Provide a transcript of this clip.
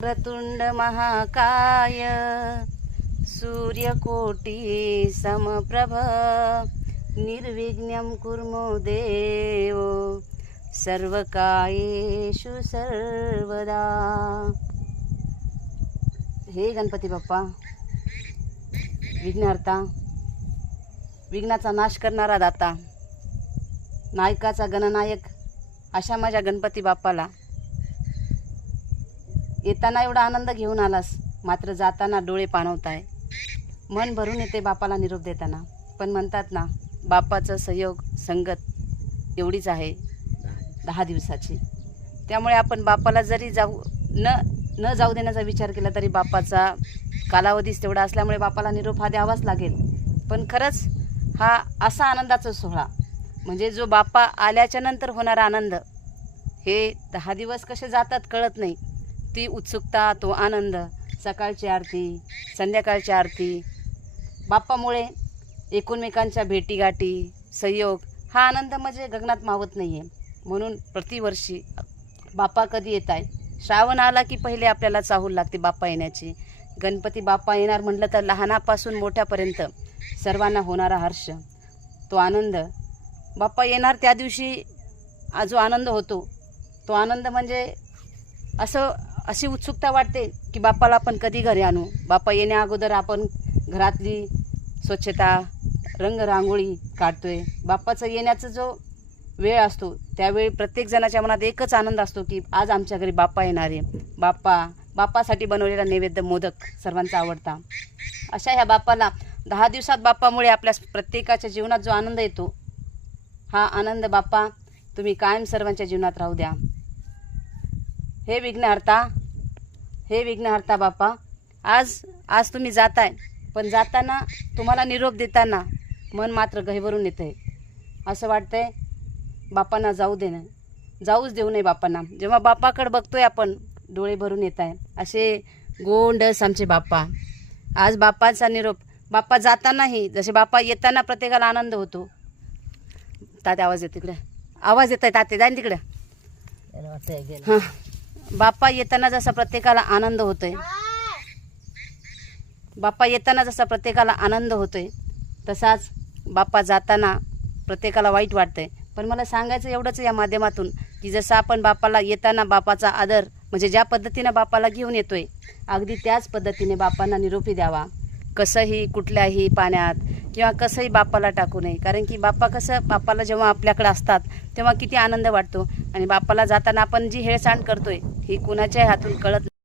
वक्रतुंड महाकाय सूर्यकोटि समप्रभ निर्विघ्नं कुर्मो देव सर्वकार्येषु सर्वदा। हे गणपती बाप्पा, विघ्नहर्ता, विघ्नाचा नाश करणारा दाता, नायकाचा गणनायक अशा माझ्या गणपती बाप्पाला येताना एवढा आनंद घेऊन आलास, मात्र जाताना डोळे पाणवताय। मन भरून येते बापाला निरोप देताना, पण म्हणतात ना, बापाचं सहयोग संगत एवढीच आहे 10 दिवसाची। त्यामुळे आपण बापाला जरी न जाऊ देण्याचा विचार केला तरी बापाचा कालावधीच तेवढा असल्यामुळे बापाला निरोप हा द्यावाच लागेल। पण खरंच हा असा आनंदाचा सोहळा, म्हणजे जो बापा आल्याच्या नंतर होणारा आनंद, हे 10 दिवस कसे जातात कळत नाही। ती उत्सुकता, तो आनंद, सकाळची आरती, संध्याकाळची आरती, बाप्पामुळे एकमेकांच्या भेटीगाठी, सहयोग, हा आनंद म्हणजे गगनात मावत नाही आहे। म्हणून प्रतिवर्षी बाप्पा कधी येत आहे, श्रावण आला की पहिले आपल्याला चाहूल लागते बाप्पा येण्याची। गणपती बाप्पा येणार म्हटलं तर लहानापासून मोठ्यापर्यंत सर्वांना होणारा हर्ष, तो आनंद, बाप्पा येणार त्या दिवशी जो आनंद होतो, तो आनंद म्हणजे अशी उत्सुकता वाटते की बाप्पाला आपण कधी घरी आणू। बाप्पा येण्या अगोदर आपण घरातली स्वच्छता, रंगरांगोळी काढतोय। बाप्पाचं येण्याचा जो वेळ असतो त्यावेळी प्रत्येक जणाच्या मनात एकच आनंद असतो की आज आमच्या घरी बाप्पा येणार आहे। बाप्पासाठी बनवलेला नैवेद्य मोदक सर्वांचा आवडता। अशा ह्या बाप्पाला 10 दिवसात बाप्पामुळे आपल्या प्रत्येकाच्या जीवनात जो आनंद येतो, हा आनंद बाप्पा तुम्ही कायम सर्वांच्या जीवनात राहू द्या। हे विघ्नहर्ता बाप्पा, आज तुम्ही जाताय, पण जाताना तुम्हाला निरोप देताना मन मात्र गहिवरून येतंय। असं वाटतंय बाप्पांना जाऊच देऊ नये बाप्पांना। जेव्हा बाप्पाकडे बघतोय आपण, डोळे भरून येत आहे। असे गोंडस आमचे बाप्पा। आज बाप्पाचा निरोप, बाप्पा जातानाही जसे बाप्पा येताना प्रत्येकाला आनंद होतो। तात्या आवाज येतो तिकडे, आवाज येत आहे तात्या, जाईन तिकडे। हां, बाप्पा येताना जसा प्रत्येकाला आनंद होतोय, बाप्पा येताना जसा प्रत्येकाला आनंद होतोय, तसाच बाप्पा जाताना प्रत्येकाला वाईट वाटतंय। पण मला सांगायचं एवढंच या माध्यमातून की जसं आपण बाप्पाला येताना बाप्पाचा आदर, म्हणजे ज्या पद्धतीनं बाप्पाला घेऊन येतोय, अगदी त्याच पद्धतीने बाप्पांना निरोपी द्यावा। कसंही कुठल्याही पाण्यात किंवा कसंही बाप्पाला टाकू नये, कारण की बाप्पाला जेव्हा आपल्याकडे असतात तेव्हा किती आनंद वाटतो। आणि बाप्पाला जाताना आपण जी हेळसांड करतोय ही कुणाच्याही हातून कळत